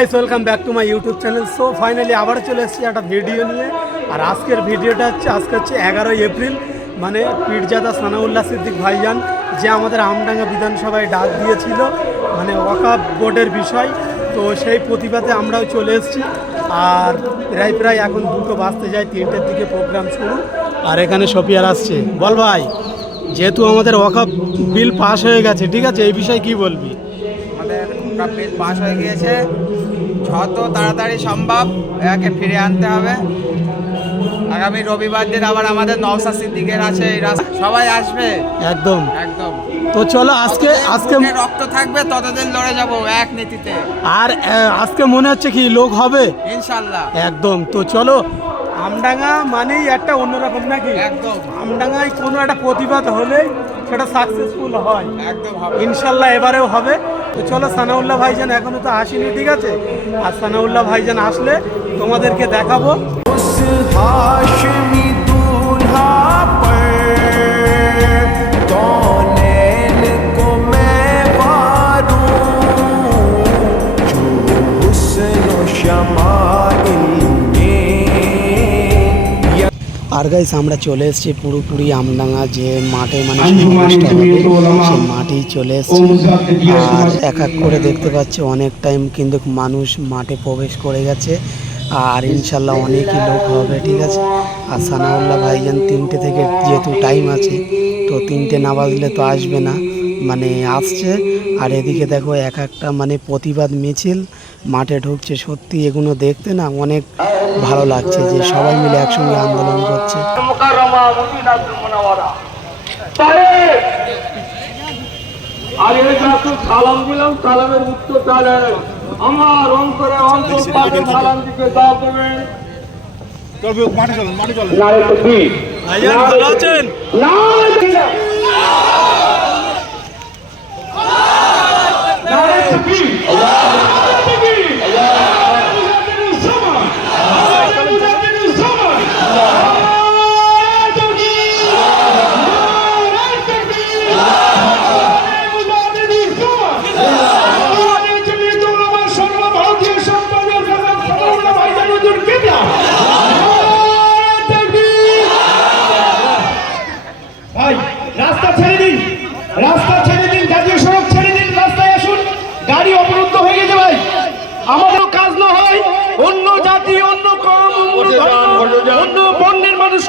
Guys welcome back to my YouTube channel so finally আবার চলে এসেছি একটা ভিডিও নিয়ে। আর আজকের ভিডিওটা হচ্ছে, আজকে হচ্ছে এগারোই এপ্রিল। মানে পীরজাদা সানাউল্লাহ সিদ্দিক ভাইজান, যে আমাদের আমডাঙ্গা বিধানসভায় ডাক দিয়েছিল। মানে ওয়াকাব বোর্ডের বিষয়। তো সেই প্রতিবাদে আমরাও চলে এসেছি। আর প্রায় প্রায় এখন দুটো বাজতে যায়, তিনটের দিকে প্রোগ্রাম শুরু। আর এখানে সফিয়ার আসছে। বল ভাই, যেহেতু আমাদের ওয়াকাব বিল পাস হয়ে গেছে, ঠিক আছে? এই বিষয়ে কি বলবি? আমাদের বিল হয়ে গিয়েছে। যত তাড়াতাড়ি সম্ভব একে ফিরে আনতে হবে। আগামী রবিবার দিন আবার আমাদের নওসা সিদ্দিকের আছে এই রাস্তা সবাই আসবে। একদম। একদম। তো চলো আজকে আজকে রক্ত থাকবে ততদিন লড়ে যাব এক নীতিতে। আর আজকে মনে হচ্ছে কি লোক হবে? ইনশাল্লাহ। একদম। তো চলো আমডাঙ্গা মানেই একটা অন্যরকম নাকি? একদম। আমডাঙ্গায় কোনো একটা প্রতিবাদ হলেই সেটা সাকসেসফুল হয়। একদম ইনশাল্লাহ এবারেও হবে। তো চলো সানাউল্লাহ ভাইজান, এখনও তো আসেনি, ঠিক আছে? আর সানাউল্লাহ ভাইজান আসলে তোমাদেরকে দেখাবো। আর গাইস আমরা চলে এসেছি পুরোপুরি আমডাঙ্গা যে মাঠে মানে সমাবেশটা হবে সেই মাঠেই চলে এসেছি। আর এক এক করে দেখতে পাচ্ছি অনেক টাইম কিন্তু মানুষ মাঠে প্রবেশ করে গেছে। আর ইনশাল্লাহ অনেকই লোক হবে ঠিক আছে? আর সানাউল্লাহ ভাইজান তিনটে থেকে যেহেতু টাইম আছে তো তিনটে না বাজলে তো আসবে না। মানে আসছে। আর এদিকে দেখো এক একটা মানে প্রতিবাদ মিছিল মাঠে ঢুকছে। সত্যি এগুলো দেখতে না অনেক ভালো লাগছে যে সবাই মিলে একসঙ্গে আন্দোলন করছে। সালাম দিলাম সালামের উত্তর আমার অন্তরে অন্তর পাকে সালাম দিকে দাও তুমি নারে তকবীর ভাইজান ভালো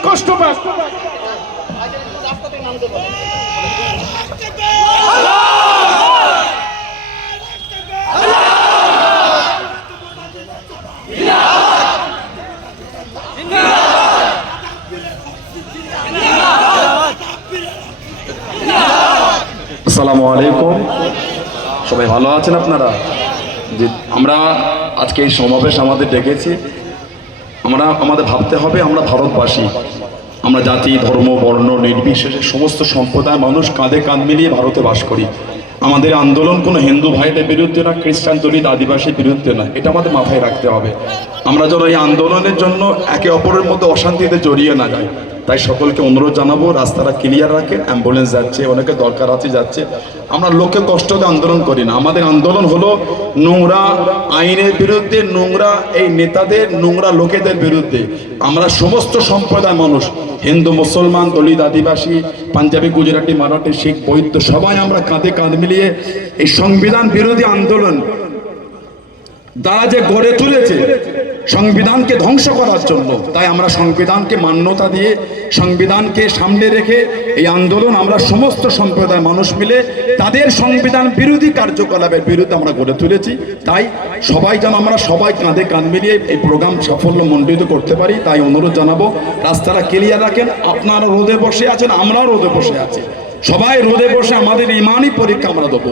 কষ্ট পায়। আসসালামু আলাইকুম। সবাই ভালো আছেন আপনারা? যে আমরা আজকে এই সমাবেশ আমাদের ডেকেছি। আমরা, আমাদের ভাবতে হবে আমরা ভারতবাসী। আমরা জাতি, ধর্ম, বর্ণ, নির্বিশেষে সমস্ত সম্প্রদায় মানুষ কাঁধে কাঁধ মিলিয়ে ভারতে বাস করি। আমাদের আন্দোলন কোনো হিন্দু ভাইদের বিরুদ্ধে না, খ্রিস্টান দলিত আদিবাসীর বিরুদ্ধে না, এটা আমাদের মাথায় রাখতে হবে। আমরা যেন এই আন্দোলনের জন্য একে অপরের মধ্যে অশান্তিতে জড়িয়ে না যাই। তাই সকলকে অনুরোধ জানাব, রাস্তাটা ক্লিয়ার রাখেন অ্যাম্বুলেন্স যাচ্ছে, অনেকে দরকার আছে যাচ্ছে। আমরা লোকে কষ্ট দিয়ে আন্দোলন করি না। আমাদের আন্দোলন হলো নোংরা আইনের বিরুদ্ধে, নোংরা এই নেতাদের, নোংরা লোকেদের বিরুদ্ধে। আমরা সমস্ত সম্প্রদায় মানুষ, হিন্দু, মুসলমান, দলিত, আদিবাসী, পাঞ্জাবি, গুজরাটি, মারাঠি, শিখ বৈদ্য সবাই আমরা কাঁধে কাঁধ মিলিয়ে এই সংবিধান বিরোধী আন্দোলন তারা যে গড়ে তুলেছে সংবিধানকে ধ্বংস করার জন্য। তাই আমরা সংবিধানকে মান্যতা দিয়ে, সংবিধানকে সামনে রেখে এই আন্দোলন আমরা সমস্ত সম্প্রদায় মানুষ মিলে তাদের সংবিধান বিরোধী কার্যকলাপের বিরুদ্ধে আমরা গড়ে তুলেছি। তাই সবাই যেন আমরা সবাই কাঁধে কাঁধ মিলিয়ে এই প্রোগ্রাম সাফল্য মণ্ডিত করতে পারি, তাই অনুরোধ জানাব, রাস্তাটা ক্লিয়ার রাখেন। আপনারা রোদে বসে আছেন, আমরাও রোদে বসে আছি। সবাই রোদে বসে আমাদের ইমানই পরীক্ষা আমরা দেবো।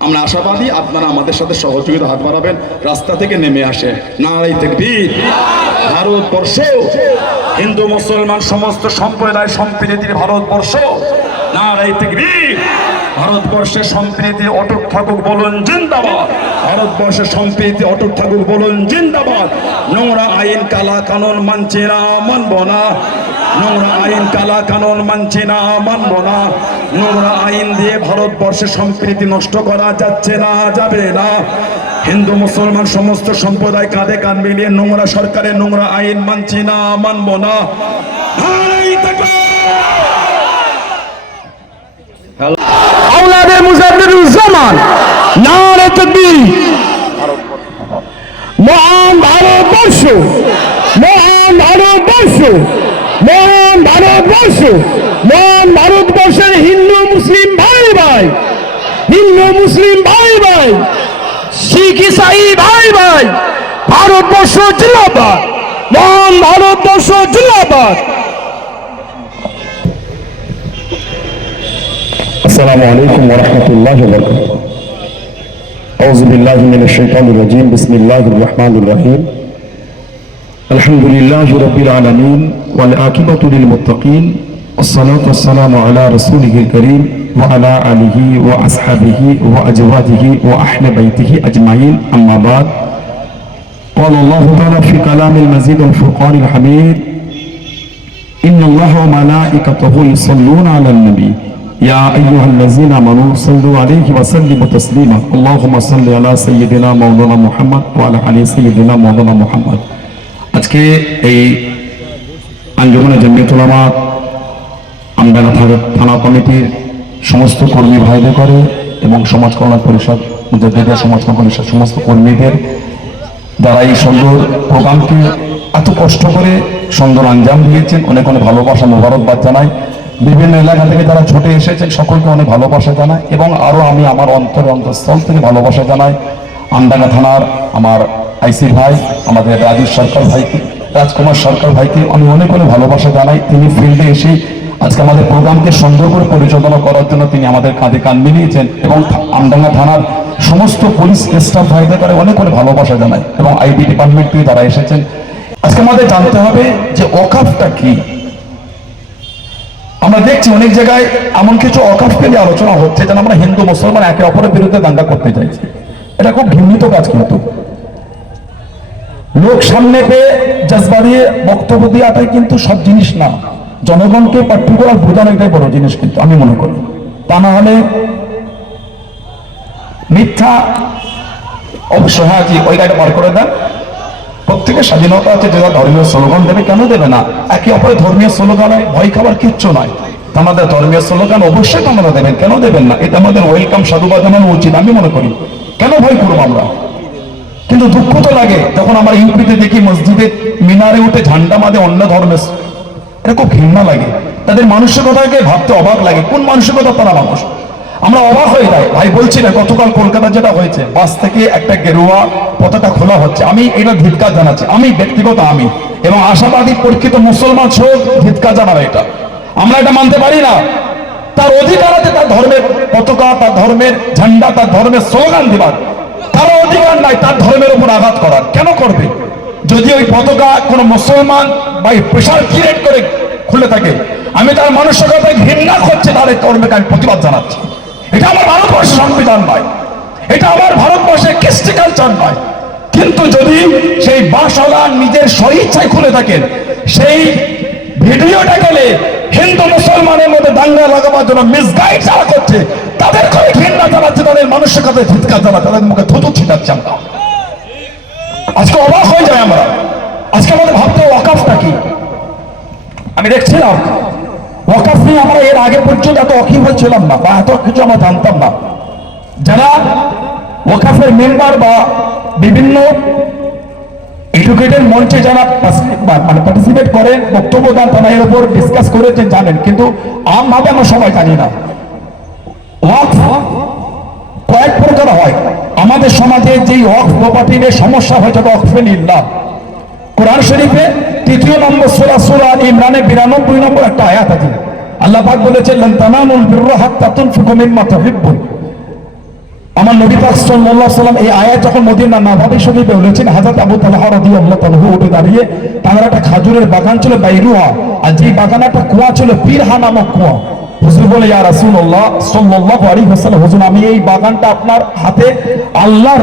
আমরা আশাবাদী আপনারা আমাদের সাথে সহযোগিতা হাত বাড়াবেন। রাস্তা থেকে নেমে আসে। নারাই তেকবীর। ভারতবর্ষ হিন্দু, মুসলমান, সমস্ত সম্প্রদায় সম্প্রীতির ভারতবর্ষ। নারাই তেকবীর। ভারতবর্ষের সম্প্রীতি অটুট থাকুক বলুন জিন্দাবাদ। ভারতবর্ষের সম্প্রীতি অটুট থাকুক বলুন জিন্দাবাদ। নোংরা আইন, কালা কানুন মানছে না, মানব না। নোংরা আইন কালা কানুন মানছে না, মানব না। নোংরা আইন দিয়ে ভারতবর্ষের সম্প্রীতি নষ্ট করা যাচ্ছে না, যাবে না। হিন্দু, মুসলমান সমস্ত সম্প্রদায় কাঁধে কাঁধ মিলিয়ে নোংরা সরকারের নোংরা আইন মানছি না, মানবো না। মহান ভারতবর্ষ মহান ভারতবর্ষ। ভারতবর্ষ মহান ভারতবর্ষের হিন্দু মুসলিম ভাই ভাই হিন্দু মুসলিম ভাই ভাই শিখ ইসাই ভাই ভাই ভারতবর্ষ জিন্দাবাদ মহান ভারতবর্ষ জিন্দাবাদ السلام عليكم ورحمة الله وبركاته أعوذ بالله من الشيطان الرجيم بسم الله الرحمن الرحيم الحمد لله رب العالمين والعاقبة للمتقين والصلاة والسلام على رسوله الكريم وعلى آله وأصحابه وأزواجه وأهل بيته أجمعين. أما بعد قال الله تعالى في كلام المزيد الفرقان الحميد إن الله وملائكته يصلون على النبي. يا أيها الذين آمنوا صلوا عليه وسلموا تسليما. اللهم صل على سيدنا مولانا محمد وعلى آل سيدنا مولانا محمد. আজকে এই আঞ্জুমানে উলামা আমডাঙ্গা থানা কমিটির সমস্ত কর্মী ভাইদের করে এবং সমাজ কল্যাণ পরিষদ মুজাদ্দিদিয়া সমাজ কল্যাণ পরিষদ সমস্ত কর্মীদের যারা এই সুন্দর প্রোগ্রামকে এত কষ্ট করে সুন্দর আঞ্জাম দিয়েছেন, অনেক অনেক ভালোবাসা, মোবারকবাদ জানাই। বিভিন্ন এলাকা থেকে যারা ছুটে এসেছেন, সকলকে অনেক ভালোবাসা জানায় এবং আরও আমি আমার অন্তরে অন্তঃস্থল থেকে ভালোবাসা জানাই। আমডাঙ্গা থানার আমার আইসি ভাই, আমাদের রাজীব সরকার ভাইকে, রাজকুমার সরকার ভাইকে আমি অনেক অনেক ভালোবাসা জানাই। তিনি ফিল্ডে এসে আজকে আমাদের প্রোগ্রামকে সুন্দর করে পরিচালনা করার জন্য তিনি আমাদের কাঁধে কান মিলিয়েছেন এবং আমডাঙ্গা থানার সমস্ত পুলিশ স্টাফ ভাইদের কাছে অনেক অনেক ভালোবাসা জানাই এবং আইবি ডিপার্টমেন্ট থেকে তারা এসেছেন। আজকে আমাদের জানতে হবে যে অকাফটা কি? আমরা দেখছি অনেক জায়গায় এমন কিছু অকাফকে নিয়ে আলোচনা হচ্ছে যেন আমরা হিন্দু, মুসলমান একে অপরের বিরুদ্ধে দাঙ্গা করতে চাইছি। এটা খুব ঘৃণিত কাজ কিন্তু। লোক সামনে পেয়ে জজবা দিয়ে বক্তব্য দেওয়াটাই কিন্তু সব জিনিস না। জনগণকে পার্টিকুলার বোঝানো এটাই বড় জিনিস কিন্তু, আমি মনে করি। তা না হলে মিথ্যা অবশ্য হ্যাঁ জি, ওই গাড়িটা বার করে দেন। প্রত্যেকের স্বাধীনতা আছে যারা ধর্মীয় স্লোগান দেবে, কেন দেবে না? একে অপরের ধর্মীয় স্লোগানে ভয় খাবার কিচ্ছু নয়। আমাদের ধর্মীয় স্লোগান অবশ্যই আমরা দেবেন, কেন দেবেন না? এটা আমাদের ওয়েলকাম সাধুবাদ জানানো উচিত, আমি মনে করি। কেন ভয় করব আমরা? কিন্তু দুঃখ তো লাগে। যখন আমরা ইউপিতে দেখি মসজিদে মিনারে উঠে ঝান্ডা মাদে অন্য ধর্মের এটা খুব ঘৃণা লাগে। তাদের মানসিকতাকে ভাবতে অবাক লাগে। কোন মানসিকতা তারা মানুষ আমরা অবাক হয়ে যাই। ভাই বলছি না, গতকাল কলকাতা যেটা হয়েছে, বাস থেকে একটা গেরুয়া পতাকা খোলা হচ্ছে। আমি এটা ধিৎকার জানাচ্ছি। আমি ব্যক্তিগত আমি। এবং আশাবাদী পরীক্ষিত মুসলমান সহ ধিৎকার জানাবে এটা। আমরা এটা মানতে পারি না। তার অধিকার আছে, তার ধর্মের পতাকা, তার ধর্মের ঝান্ডা, তার ধর্মের স্লোগান দিবার। অধিকার নাই, তার ধর্মের উপর আঘাত করার। কেন করবে? যদি ওই পতাকা কোনো মুসলমান বা প্রেশার ক্রিয়েট করে খুলে থাকে, আমি তার মানসিকতায় ঘৃণা করছে, তার এই কর্মকে আমি প্রতিবাদ জানাচ্ছি। এটা আমার ভারতবর্ষের সংবিধান নয় এটা আমার ভারতবর্ষের কৃষ্টি কালচার নয় কিন্তু যদি সেই বাসওয়ালা নিজের স্বইচ্ছায় খুলে থাকেন, সেই ভিডিওটা গেলে হিন্দু মুসলমানের মধ্যে দাঙ্গা লাগাবার জন্য মিসগাইড যারা করছে, তাদের করে ঘৃণা জানাচ্ছে, তাদের মানসিকতায় চিৎকার জানা তাদের মুখে থুতু ছিটাচ্ছে আমরা। আজকে অবাক হয়ে যায় আমরা। আজকে আমাদের ভাবতে ওয়াকাফটা কি? আমি দেখছিলাম, ওয়াকাফ নিয়ে আমরা এর আগে পর্যন্ত এত অখিল ছিলাম না, বা এত কিছু আমরা জানতাম না। যারা ওয়াকাফের মেম্বার বা বিভিন্ন এডুকেটেড মঞ্চে যারা মানে পার্টিসিপেট করেন বক্তব্য দেন, তারা এর উপর ডিসকাস করেছেন জানেন। কিন্তু আমভাবে আমরা সবাই জানি না। কয়েক প্রকার হয়। আমাদের সমাজে যেই ওয়াকফ প্রপার্টির সমস্যা হয়েছে ওয়াকফে নিল্লাহ কোরআন শরীফে তৃতীয় নম্বর সূরা সূরা ইমরানে 92 নম্বর একটা আয়াত আছে। আল্লাহ পাক বলেছেন লান তানালুল বিররা হাত্তা তুনফিকু মিম্মা তুহিব্বুন। আমার নবী পাক সাল্লাল্লাহু সাল্লাম এই আয়াত যখন মদিনা নববী শরীফে বলেছেন হযরত আবু তালহা রাদিয়াল্লাহু তাআলা উঠে দাঁড়িয়ে তার একটা খাজুরের বাগান ছিল বাইরুহা আর যে বাগানে একটা কুয়া ছিল পীরহা নামক কুয়া। হুজুর বলে, ইয়া রাসূলুল্লাহ সাল্লাল্লাহু আলাইহি ওয়াসাল্লাম, হুজুর, আমি এই বাগানটা আপনার হাতে আল্লাহর